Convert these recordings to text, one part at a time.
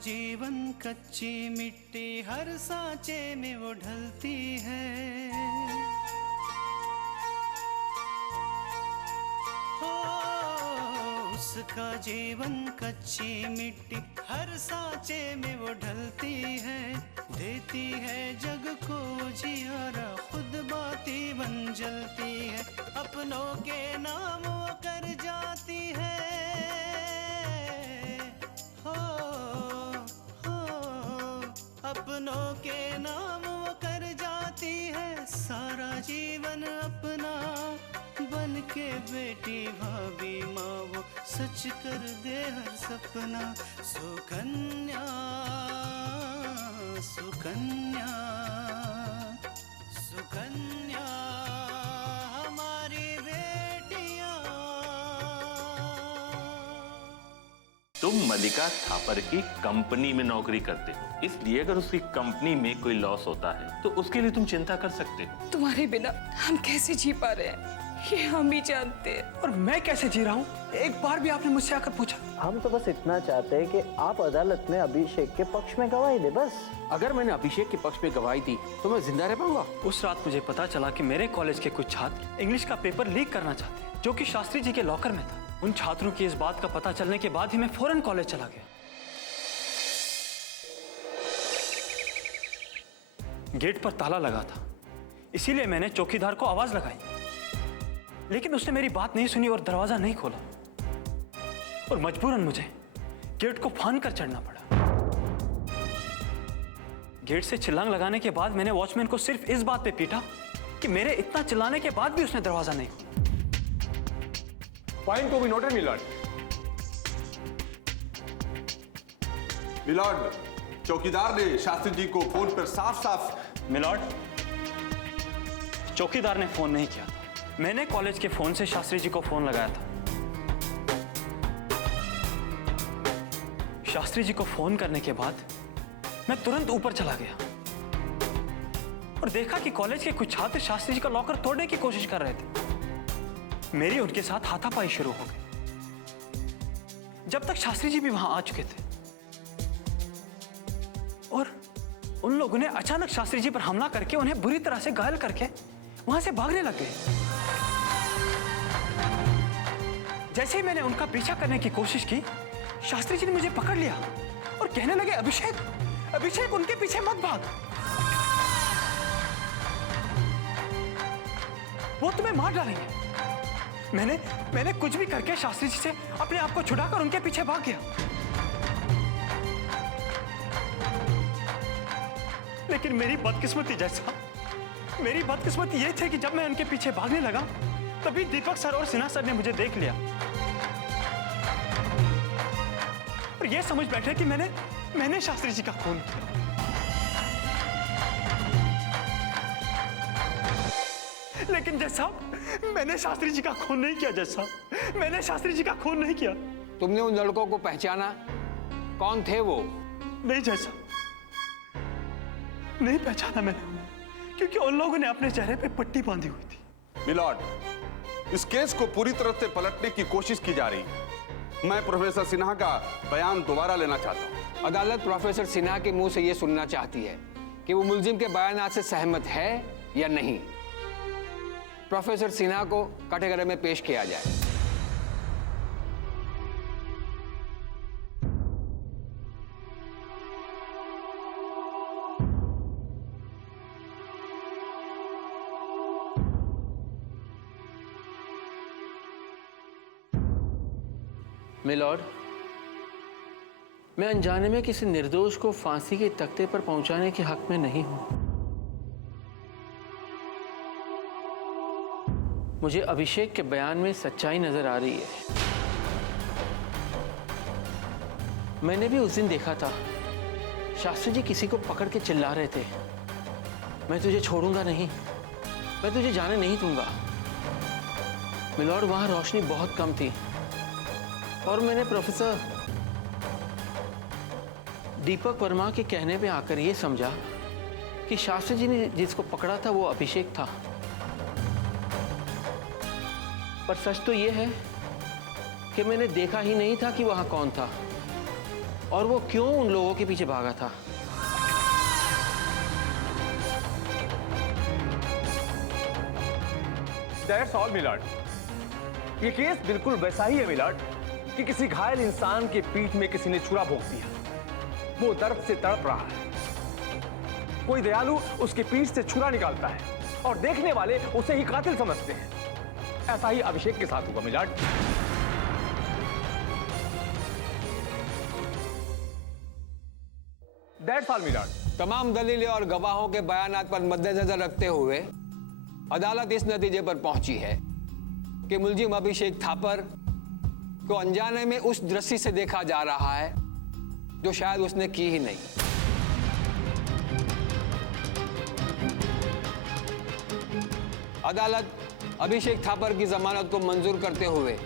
जीवन कच्ची मिट्टी हर सांचे में वो ढलती है। हो उसका जीवन कच्ची मिट्टी हर सांचे में वो ढलती है। देती है जग को जियारा खुद बाती बन जलती है। अपनों के नाम वो कर जाती है। हो अपनों के नाम वो कर जाती है। सारा जीवन अपना बन के बेटी भाभी माँ वो सच कर दे हर सपना। सुकन्या सुकन्या सुकन्या हमारी बेटियां। तुम मलिका थापर की कंपनी में नौकरी करते हो, इसलिए अगर उसकी कंपनी में कोई लॉस होता है तो उसके लिए तुम चिंता कर सकते हो। तुम्हारे बिना हम कैसे जी पा रहे हैं ये हम ही जानते हैं। और मैं कैसे जी रहा हूँ, एक बार भी आपने मुझसे आकर पूछा? हम तो बस इतना चाहते हैं कि आप अदालत में अभिषेक के पक्ष में गवाही दे, बस। अगर मैंने अभिषेक के पक्ष में गवाही दी तो मैं जिंदा रह पाऊंगा? उस रात मुझे पता चला कि मेरे कॉलेज के कुछ छात्र इंग्लिश का पेपर लीक करना चाहते हैं, जो कि शास्त्री जी के लॉकर में था। उन छात्रों की इस बात का पता चलने के बाद ही मैं फौरन कॉलेज चला गया। गेट पर ताला लगा था, इसीलिए मैंने चौकीदार को आवाज लगाई, लेकिन उसने मेरी बात नहीं सुनी और दरवाजा नहीं खोला, और मजबूरन मुझे गेट को फान कर चढ़ना पड़ा। गेट से छलांग लगाने के बाद मैंने वॉचमैन को सिर्फ इस बात पे पीटा कि मेरे इतना चिल्लाने के बाद भी उसने दरवाजा नहीं खोला। पॉइंट को भी नोटेड मिलॉर्ड। मिलॉर्ड, चौकीदार ने शास्त्री जी को फोन पर साफ साफ। मिलॉर्ड, चौकीदार ने फोन नहीं किया था, मैंने कॉलेज के फोन से शास्त्री जी को फोन लगाया था। शास्त्री जी को फोन करने के बाद मैं तुरंत ऊपर चला गया और देखा कि कॉलेज के कुछ छात्र शास्त्री जी का लॉकर तोड़ने की कोशिश कर रहे थे। मेरी उनके साथ हाथापाई शुरू हो गई, जब तक शास्त्री जी भी वहां आ चुके थे, और उन लोगों ने अचानक शास्त्री जी पर हमला करके उन्हें बुरी तरह से घायल करके वहां से भागने लग गए। जैसे ही मैंने उनका पीछा करने की कोशिश की, शास्त्री जी ने मुझे पकड़ लिया और कहने लगे, अभिषेक, अभिषेक, उनके पीछे मत भाग, वो तुम्हें मार डालेंगे। मैंने कुछ भी करके शास्त्री जी से अपने आप को छुड़ाकर उनके पीछे भाग गया, लेकिन मेरी बदकिस्मती ये थी कि जब मैं उनके पीछे भागने लगा तभी दीपक सर और सिन्हा सर ने मुझे देख लिया और ये समझ बैठे कि मैंने शास्त्री जी का खून किया। लेकिन जज साहब, मैंने शास्त्री जी का खून नहीं किया। जज साहब, मैंने शास्त्री जी का खून नहीं किया। तुमने उन लड़कों को पहचाना? कौन थे वो? नहीं जज साहब, नहीं पहचाना मैंने, क्योंकि उन लोगों ने अपने चेहरे पे पट्टी बांधी हुई थी। मिलॉर्ड, इस केस को पूरी तरह से पलटने की कोशिश की जा रही है। मैं प्रोफेसर सिन्हा का बयान दोबारा लेना चाहता हूं। अदालत प्रोफेसर सिन्हा के मुंह से यह सुनना चाहती है कि वो मुलजिम के बयानात से सहमत है या नहीं। प्रोफेसर सिन्हा को कठघरे में पेश किया जाए। मिलॉर्ड, मैं अनजाने में किसी निर्दोष को फांसी के तख्ते पर पहुंचाने के हक में नहीं हूं। मुझे अभिषेक के बयान में सच्चाई नजर आ रही है। मैंने भी उस दिन देखा था, शास्त्री जी किसी को पकड़ के चिल्ला रहे थे, मैं तुझे छोड़ूंगा नहीं, मैं तुझे जाने नहीं दूंगा। मिलॉर्ड, वहां रोशनी बहुत कम थी और मैंने प्रोफेसर दीपक वर्मा के कहने पे आकर ये समझा कि शास्त्री जी ने जिसको पकड़ा था वो अभिषेक था। पर सच तो ये है कि मैंने देखा ही नहीं था कि वहां कौन था। और वो क्यों उन लोगों के पीछे भागा था। That's all, Maillard. ये केस बिल्कुल वैसा ही है मिलाड कि किसी घायल इंसान के पीठ में किसी ने छुरा भोंक दिया। वो दर्द से तड़प रहा है। कोई दयालु उसके पीठ से छुरा निकालता है और देखने वाले उसे ही कातिल समझते हैं। ऐसा ही अभिषेक के साथ हुआ मिलाड। That's all, Maillard. तमाम दलीलें और गवाहों के बयानात पर मद्देनजर रखते हुए अदालत इस नतीजे पर पहुंची है कि मुलजिम अभिषेक थापर को अनजाने में उस दृष्टि से देखा जा रहा है जो शायद उसने की ही नहीं। अदालत अभिषेक थापर की जमानत को मंजूर करते हुए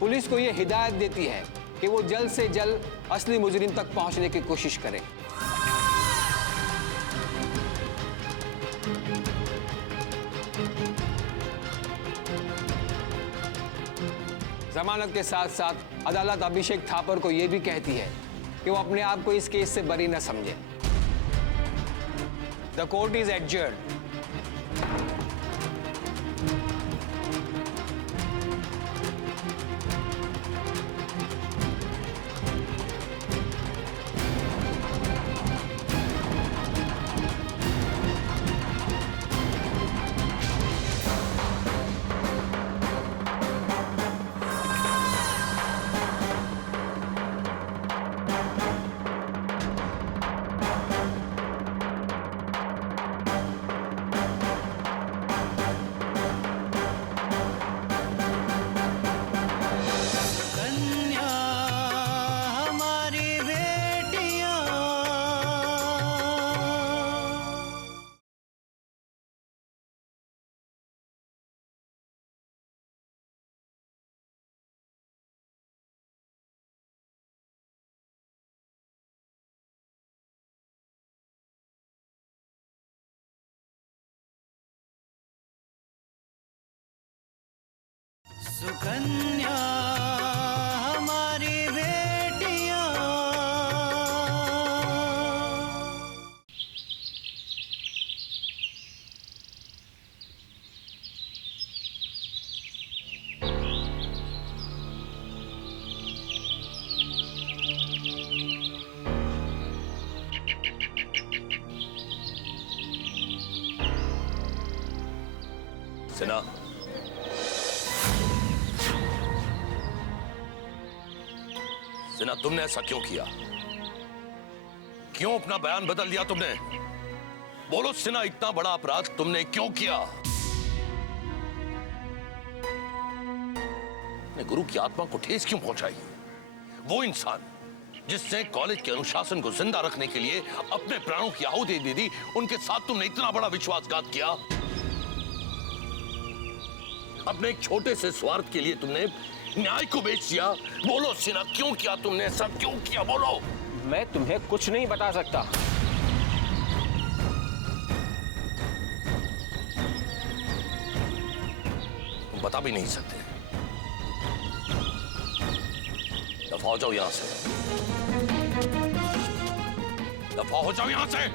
पुलिस को यह हिदायत देती है कि वो जल्द से जल्द असली मुजरिम तक पहुंचने की कोशिश करे। जमानत के साथ साथ अदालत अभिषेक थापर को यह भी कहती है कि वो अपने आप को इस केस से बरी न समझे। The court is adjourned. कन्या हमारी बेटियां, सुकन्या हमारी बेटियां। सिन्हा, सिन्हा, तुमने ऐसा क्यों किया? क्यों अपना बयान बदल दिया तुमने? बोलो सिन्हा, इतना बड़ा अपराध तुमने क्यों किया? ने गुरु की आत्मा को ठेस क्यों पहुंचाई? वो इंसान जिसने कॉलेज के अनुशासन को जिंदा रखने के लिए अपने प्राणों की आहुति दे दी, उनके साथ तुमने इतना बड़ा विश्वासघात किया। अपने एक छोटे से स्वार्थ के लिए तुमने न्याय को बेच दिया। बोलो सिन्हा, क्यों किया तुमने ऐसा? क्यों किया? बोलो। मैं तुम्हें कुछ नहीं बता सकता। तुम बता भी नहीं सकते। दफा हो जाओ यहां से। दफा हो जाओ यहां से।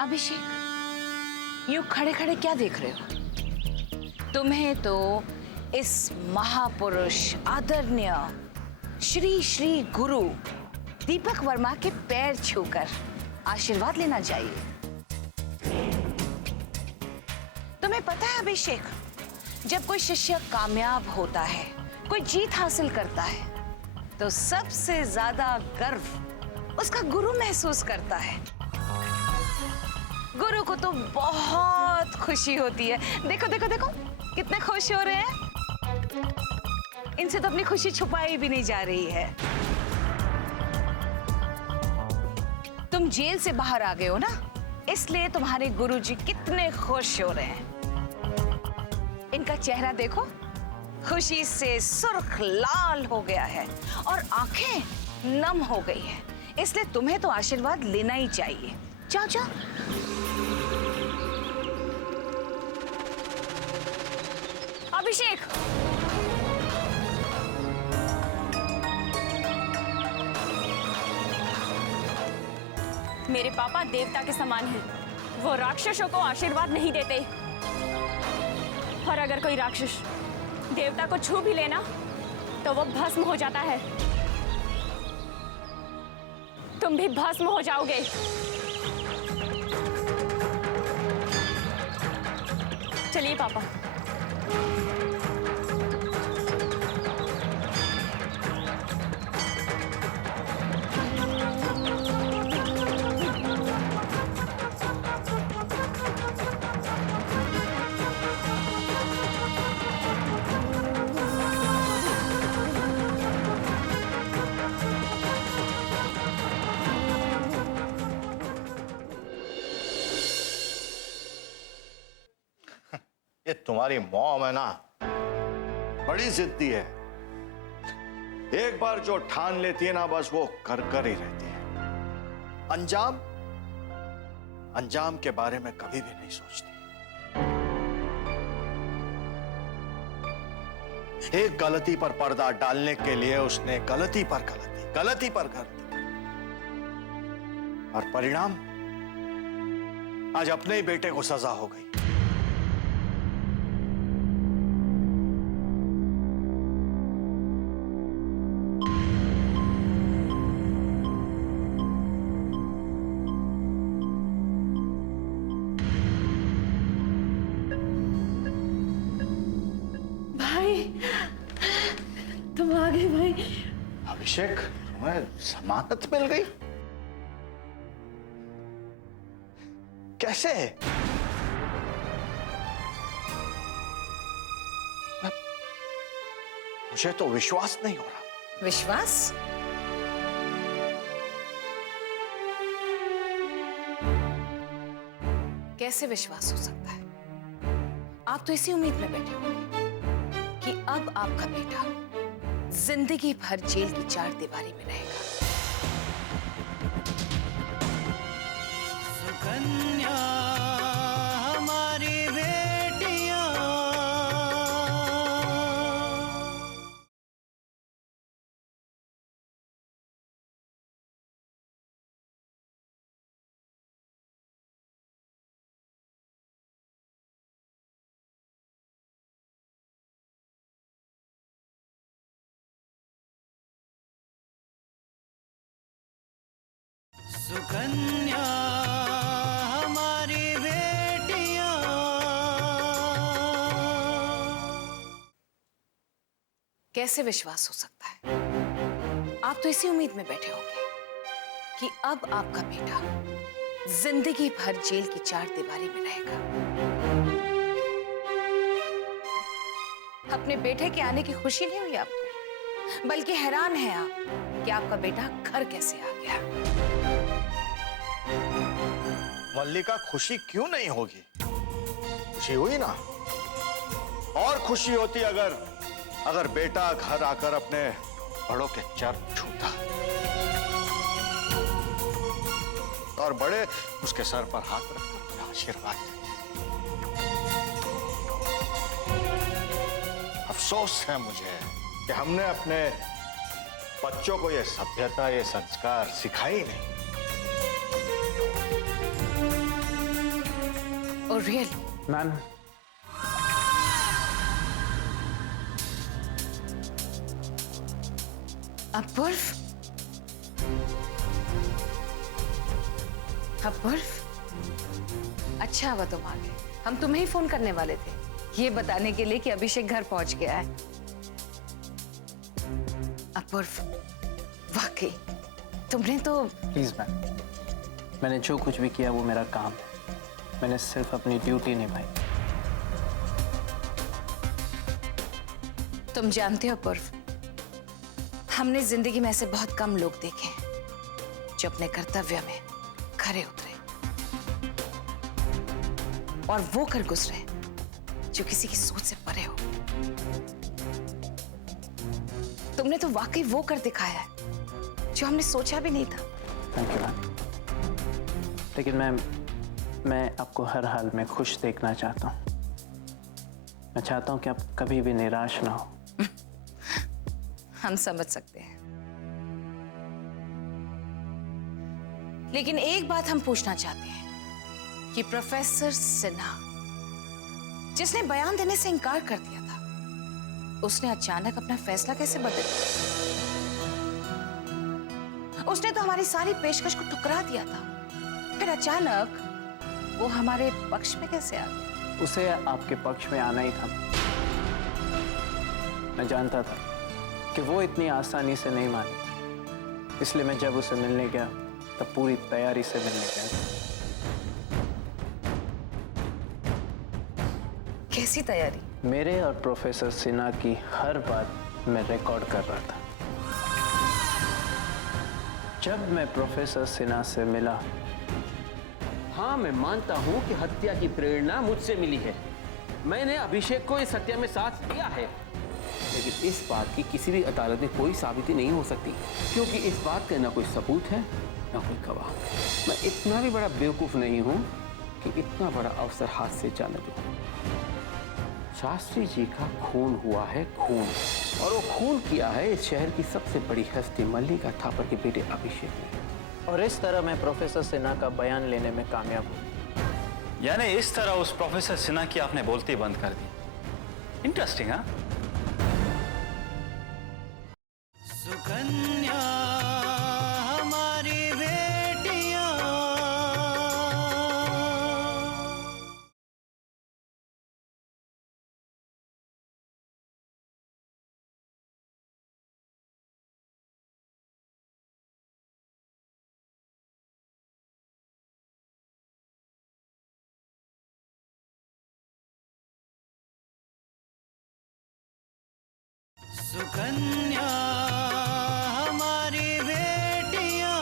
अभिषेक, यूं खड़े खड़े क्या देख रहे हो? तुम्हें तो इस महापुरुष आदरणीय श्री श्री गुरु दीपक वर्मा के पैर छूकर आशीर्वाद लेना चाहिए। तुम्हें पता है अभिषेक, जब कोई शिष्य कामयाब होता है, कोई जीत हासिल करता है, तो सबसे ज्यादा गर्व उसका गुरु महसूस करता है। गुरु को तो बहुत खुशी होती है। देखो देखो देखो कितने खुश हो रहे हैं। इनसे तो अपनी खुशी छुपाई भी नहीं जा रही है। तुम जेल से बाहर आ गए हो ना, इसलिए तुम्हारे गुरुजी कितने खुश हो रहे हैं। इनका चेहरा देखो, खुशी से सुर्ख लाल हो गया है और आंखें नम हो गई है। इसलिए तुम्हें तो आशीर्वाद लेना ही चाहिए। जाओ जाओ। अभिषेक, मेरे पापा देवता के समान हैं। वो राक्षसों को आशीर्वाद नहीं देते। और अगर कोई राक्षस देवता को छू भी लेना तो वो भस्म हो जाता है। तुम भी भस्म हो जाओगे। चलिए पापा। ये तुम्हारी मॉम है ना, बड़ी जिद्दी है। एक बार जो ठान लेती है ना, बस वो कर ही रहती है। अंजाम के बारे में कभी भी नहीं सोचती। एक गलती पर पर्दा डालने के लिए उसने गलती पर गलती और परिणाम आज अपने ही बेटे को सजा हो गई। तुम आ गए भाई। अभिषेक, तुम्हें जमानत मिल गई? कैसे? मुझे तो विश्वास नहीं हो रहा। विश्वास? कैसे विश्वास हो सकता है? आप तो इसी उम्मीद में बैठे हो कि अब आपका बेटा जिंदगी भर जेल की चार दीवारी में रहेगा। सुकन्या हमारी बेटियां, सुकन्या हमारी बेटियां। कैसे विश्वास हो सकता है? आप तो इसी उम्मीद में बैठे होंगे कि अब आपका बेटा जिंदगी भर जेल की चार दीवारी में रहेगा। अपने बेटे के आने की खुशी नहीं हुई आपको, बल्कि हैरान है आप कि आपका बेटा घर कैसे आ गया। मल्लिका, खुशी क्यों नहीं होगी? खुशी हुई ना। और खुशी होती अगर बेटा घर आकर अपने बड़ों के चरण छूता और बड़े उसके सर पर हाथ रखकर आशीर्वाद देते। अफसोस है मुझे कि हमने अपने बच्चों को ये सभ्यता, ये संस्कार सिखाई नहीं। और रियली मैम, अपूर्व, अच्छा हुआ तुम आ गए। हम तुम्हें ही फोन करने वाले थे, ये बताने के लिए कि अभिषेक घर पहुंच गया है। अब अपूर्व, वाकई तुमने तो प्लीज मैम, मैंने जो कुछ भी किया वो मेरा काम है। मैंने सिर्फ अपनी ड्यूटी निभाई। तुम जानते हो अपूर्व, हमने जिंदगी में ऐसे बहुत कम लोग देखे हैं जो अपने कर्तव्य में खरे उतरे और वो कर गुजरे जो किसी की सोच से परे हो। तुमने तो वाकई वो कर दिखाया है जो हमने सोचा भी नहीं था। Thank you ma'am. लेकिन मैम, मैं आपको हर हाल में खुश देखना चाहता हूँ। मैं चाहता हूँ कि आप कभी भी निराश ना हो। हम समझ सकते हैं, लेकिन एक बात हम पूछना चाहते हैं कि प्रोफेसर सिन्हा, जिसने बयान देने से इनकार कर दिया था, उसने अचानक अपना फैसला कैसे बदल दिया? उसने तो हमारी सारी पेशकश को ठुकरा दिया था, फिर अचानक वो हमारे पक्ष में कैसे आ गया? उसे आपके पक्ष में आना ही था। मैं जानता था कि वो इतनी आसानी से नहीं माने, इसलिए मैं जब उसे मिलने गया तब पूरी तैयारी से मिलने गया। कैसी तैयारी? मेरे और प्रोफेसर सिन्हा की हर बात मैं रिकॉर्ड कर रहा था। जब मैं प्रोफेसर सिन्हा से मिला, हाँ, मैं मानता हूं कि हत्या की प्रेरणा मुझसे मिली है। मैंने अभिषेक को इस हत्या में साथ दिया है, लेकिन इस बात की किसी भी अदालत में कोई साबिती नहीं हो सकती, क्योंकि इस बात का ना कोई सबूत है ना कोई गवाह। मैं इतना भी बड़ा बेवकूफ नहीं हूं कि इतना बड़ा अवसर हाथ से जाने दूं। शास्त्री जी का खून हुआ है, खून, और वो खून किया है इस शहर की सबसे बड़ी हस्ती मल्लिका थापर के बेटे अभिषेक ने। और इस तरह मैं प्रोफेसर सिन्हा का बयान लेने में कामयाब हूँ। यानी इस तरह उस प्रोफेसर सिन्हा की आपने बोलती बंद कर दी। इंटरेस्टिंग, हाँ? सुकन्या हमारी बेटियां, सुकन्या हमारी बेटियां।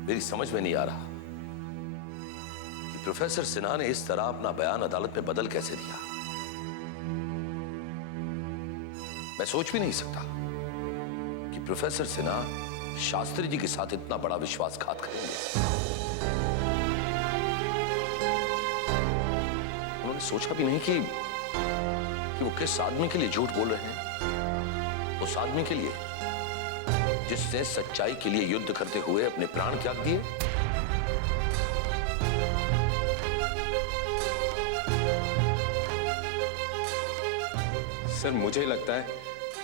मेरी समझ में नहीं आ रहा कि प्रोफेसर सिन्हा ने इस तरह अपना बयान अदालत में बदल कैसे दिया। मैं सोच भी नहीं सकता कि प्रोफेसर सिन्हा शास्त्री जी के साथ इतना बड़ा विश्वासघात करेंगे। उन्होंने सोचा भी नहीं कि वो किस आदमी के लिए झूठ बोल रहे हैं। उस आदमी के लिए जिसने सच्चाई के लिए युद्ध करते हुए अपने प्राण त्याग दिए। सर, मुझे लगता है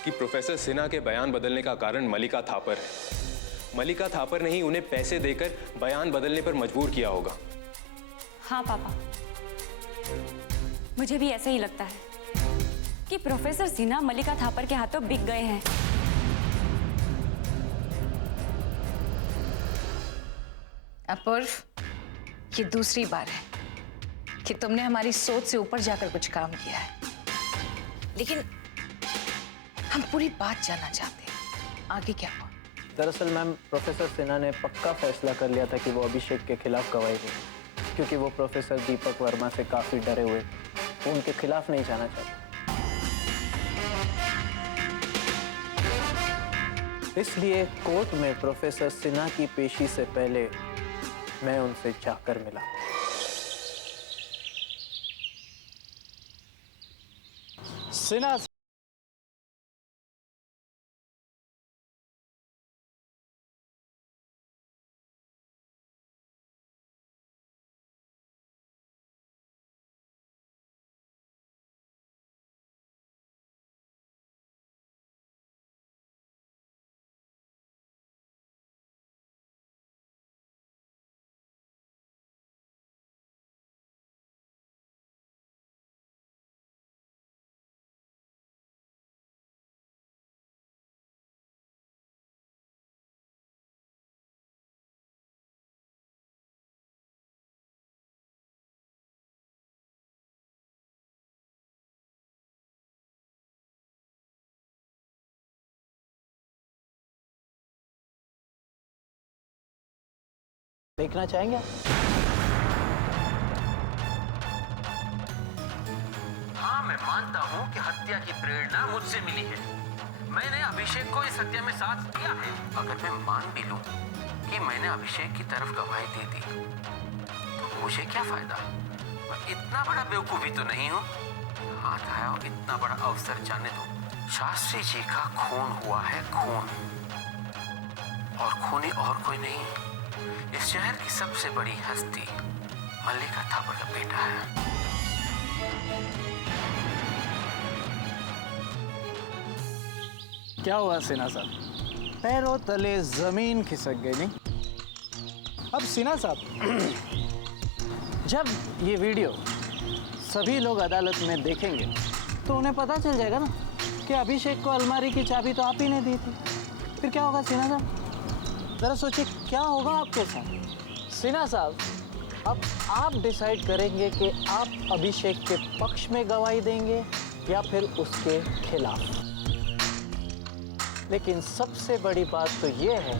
कि प्रोफेसर सिन्हा के बयान बदलने का कारण मल्लिका थापर है। मल्लिका थापर ने ही उन्हें पैसे देकर बयान बदलने पर मजबूर किया होगा। हाँ पापा, मुझे भी ऐसे ही लगता है कि प्रोफेसर सिन्हा मल्लिका थापर के हाथों बिक गए हैं। अपूर्व, ये दूसरी बार है कि तुमने हमारी सोच से ऊपर जाकर कुछ काम किया है, लेकिन हम पूरी बात जानना चाहते हैं। आगे क्या हुआ? दरअसल मैम, प्रोफेसर सिन्हा ने पक्का फैसला कर लिया था कि वो अभिषेक के खिलाफ गवाही दें, क्योंकि वो प्रोफेसर दीपक वर्मा से काफी डरे हुए, वो उनके खिलाफ नहीं जाना चाहते। इसलिए कोर्ट में प्रोफेसर सिन्हा की पेशी से पहले मैं उनसे जाकर मिला। सिन्हा देखना चाहेंगे? हाँ, मैं मानता हूँ कि हत्या की प्रेरणा मुझसे मिली है। मैंने अभिषेक को इस हत्या में साथ दिया है। अगर मैं मान भी लूं कि मैंने अभिषेक की तरफ गवाही दे दी, तो मुझे क्या फायदा? मैं इतना बड़ा बेवकूफ भी तो नहीं हूँ। हाथ आया और इतना बड़ा अवसर जाने दो। शास्त्री जी का खून हुआ है, खून, और खूनी और कोई नहीं, इस शहर की सबसे बड़ी हस्ती मल्लिका थापर का बेटा है। क्या हुआ सिन्हा साहब? पैरों तले जमीन खिसक गई नहीं? अब सिन्हा साहब, जब ये वीडियो सभी लोग अदालत में देखेंगे तो उन्हें पता चल जाएगा ना कि अभिषेक को अलमारी की चाबी तो आप ही ने दी थी। फिर क्या होगा सिन्हा साहब? जरा सोचिए क्या होगा आपके साथ। सिन्हा साहब, अब आप डिसाइड करेंगे कि आप अभिषेक के पक्ष में गवाही देंगे या फिर उसके खिलाफ। लेकिन सबसे बड़ी बात तो ये है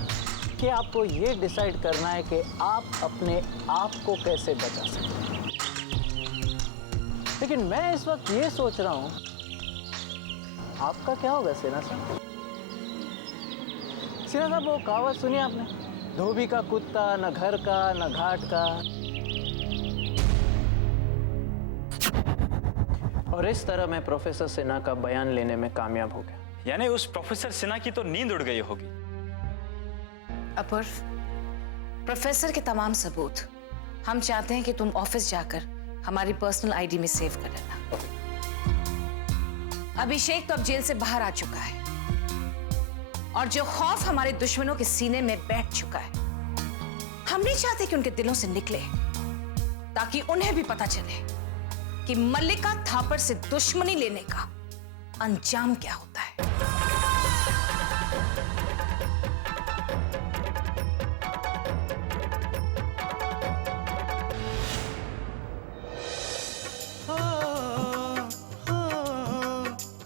कि आपको ये डिसाइड करना है कि आप अपने आप को कैसे बचा सकते हैं। लेकिन मैं इस वक्त ये सोच रहा हूं, आपका क्या होगा सिन्हा साहब? सिन्हा साहब, वो कहावत सुनी आपने, धोबी का कुत्ता न घर का न घाट का। और इस तरह मैं प्रोफेसर सिन्हा का बयान लेने में कामयाब हो गया। यानी उस प्रोफेसर सिन्हा की तो नींद उड़ गई होगी। अपूर्व, प्रोफेसर के तमाम सबूत हम चाहते हैं कि तुम ऑफिस जाकर हमारी पर्सनल आईडी में सेव कर लेना। अभिषेक तो अब जेल से बाहर आ चुका है और जो खौफ हमारे दुश्मनों के सीने में बैठ चुका है, हम नहीं चाहते कि उनके दिलों से निकले, ताकि उन्हें भी पता चले कि मल्लिका थापर से दुश्मनी लेने का अंजाम क्या होता है।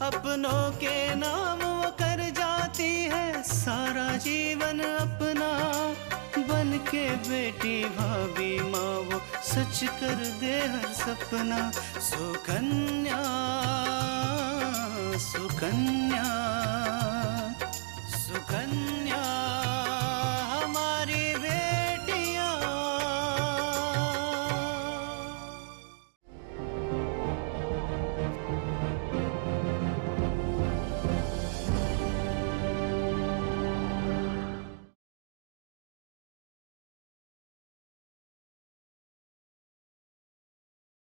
अपनों के नाम वो कर जाती है सारा जीवन अपना, बन के बेटी भाभी माँ वो सच कर दे हर सपना। सुकन्या सुकन्या सुकन्या